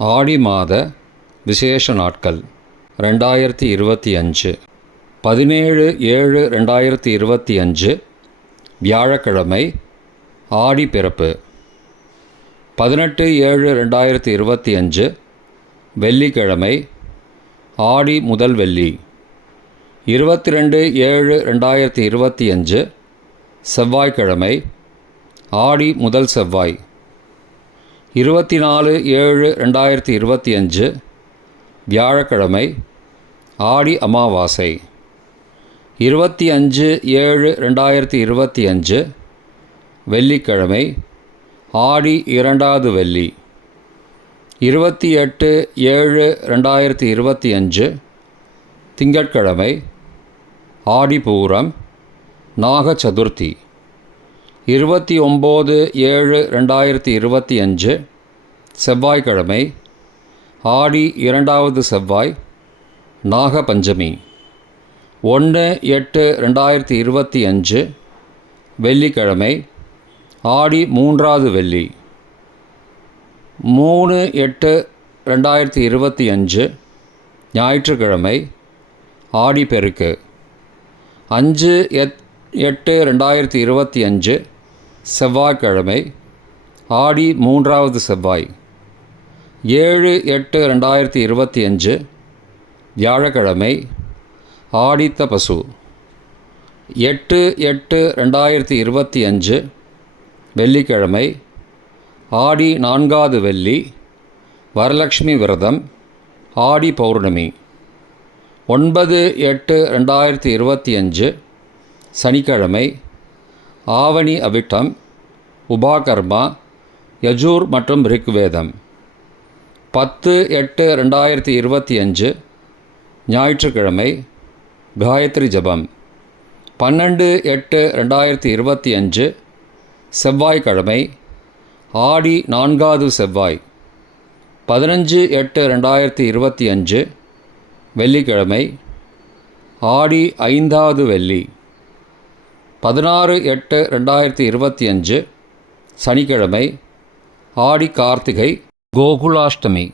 ஆடி மாத விசேஷ நாட்கள் 2025 17/7/2025 வியாழக்கிழமை ஆடி பிறப்பு. 18/7/2025 வெள்ளிக்கிழமை ஆடி முதல் வெள்ளி. 22/7/2025 செவ்வாய்க்கிழமை ஆடி முதல் செவ்வாய். 24/7/2025 வியாழக்கிழமை ஆடி அமாவாசை. 25/7/2025 வெள்ளிக்கிழமை ஆடி இரண்டாவது வெள்ளி. 28/7/2025 திங்கட்கிழமை ஆடி பூரம் நாக சதுர்த்தி. 29/7/2025 செவ்வாய்க்கிழமை ஆடி இரண்டாவது செவ்வாய் நாக பஞ்சமி. 1/8/2025 வெள்ளிக்கிழமை ஆடி மூன்றாவது வெள்ளி. 3/8/2025 ஞாயிற்றுக்கிழமை ஆடி பெருக்கு. 5/8/2025 செவ்வாய்க்கிழமை ஆடி மூன்றாவது செவ்வாய். 7/8/2025 வியாழக்கிழமை ஆடித்த பசு. 8/8/2025 வெள்ளிக்கிழமை ஆடி நான்காவது வெள்ளி வரலட்சுமி விரதம் ஆடி பௌர்ணமி. 9/8/2025 சனிக்கிழமை ஆவணி அவிட்டம் உபாகர்மா யஜூர் மற்றும் ரிக்வேதம். 10/8/2025 ஞாயிற்றுக்கிழமை காயத்ரி ஜபம். 12/8/2025 செவ்வாய்க்கிழமை ஆடி நான்காவது செவ்வாய். 15/8/2025 வெள்ளிக்கிழமை ஆடி ஐந்தாவது வெள்ளி. 16/8/2025 சனிக்கிழமை ஆடி கார்த்திகை கோகுலாஷ்டமி.